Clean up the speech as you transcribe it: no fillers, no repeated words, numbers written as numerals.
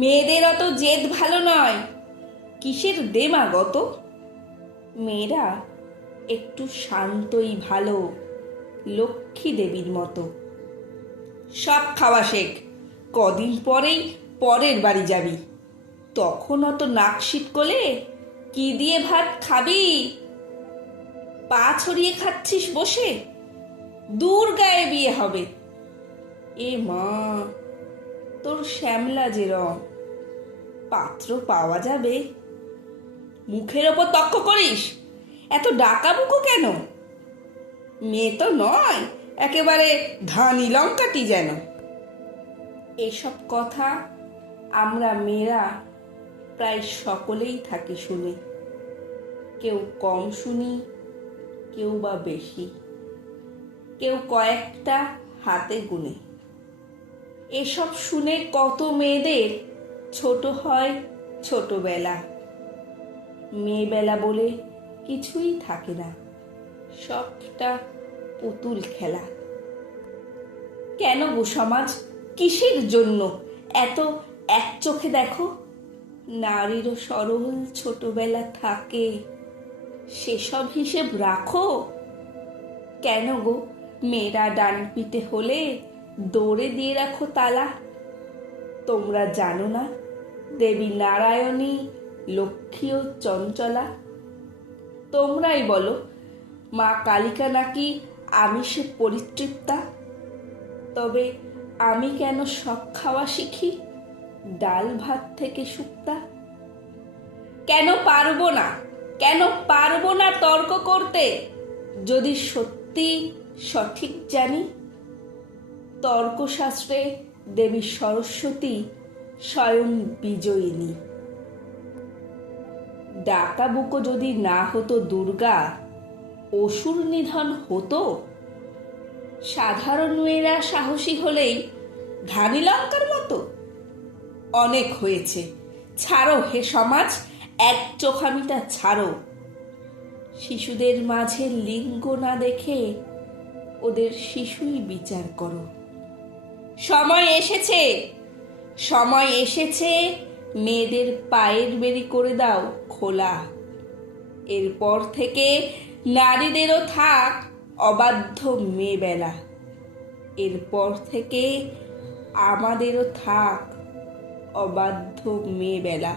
মেয়েদের অত জেদ ভালো নয়। কিসের দেমাগত? মেয়েরা একটু শান্তই ভালো, লক্ষ্মী দেবীর মতো। সব খাওয়া শেখ, কদিন পরেই পরের বাড়ি যাবি। তখন অত নাক সিটকোলে কি দিয়ে ভাত খাবি? পা ছড়িয়ে খাচ্ছিস বসে? দূর গায়ে বিয়ে হবে। এ মা, তোর শ্যামলা যে রং, পাত্র পাওয়া যাবে? মুখের ওপর তক্ক করিস, এত ডাকাবুকো কেন? মেয়ে তো নয়, একেবারে ধানি লঙ্কাটি যেন। এসব কথা আমরা মেয়েরা প্রায় সকলেই থাকি শুনে, কেউ কম শুনি, কেউ বা বেশি, কেউ কয়েকটা হাতে গুনে। এসব শুনে কত মেয়েদের ছোট হয় ছোটবেলা। মেয়েবেলা বলে কিছুই থাকে না, সবটা পুতুল খেলা। কেন গো সমাজ, কিসের জন্য এত এক চোখে দেখো? নারীরও সরল ছোটবেলা থাকে, সেসব হিসেব রাখো। কেন গো মেয়েরা ডান পিটে হলে দৌড়ে দিয়ে রাখো তালা? তোমরা জানো না দেবী নারায়ণী লক্ষ্মী ও চঞ্চলা? তোমরাই বলো মা কালিকা নাকি আমিষে পরিতৃপ্তা? তবে আমি কেন সব খাওয়া শিখি, ডাল ভাত থেকে শুক্তা? কেন পারবো না, কেন পারবো না তর্ক করতে, যদি সত্যি সঠিক জানি? তর্কশাস্ত্রে দেবী সরস্বতী স্বয়ং বিজয়িনী। ডাকাবুকো যদি না হতো দুর্গা, অসুর নিধন হতো? সাধারণ মেয়েরা সাহসী হলেই ধানি লঙ্কার মতো? অনেক হয়েছে, ছাড়ো হে সমাজ, এক চোখামিটা ছাড়ো। শিশুদের মাঝে লিঙ্গ না দেখে ওদের শিশুই বিচার করো। সময় এসেছে, সময় এসেছে, মেয়েদের পায়ের বেরি করে দাও খোলা। এরপর থেকে নারীদেরও থাক অবাধ্য মেয়েবেলা। এরপর থেকে আমাদেরও থাক অবাধ্য মেয়েবেলা।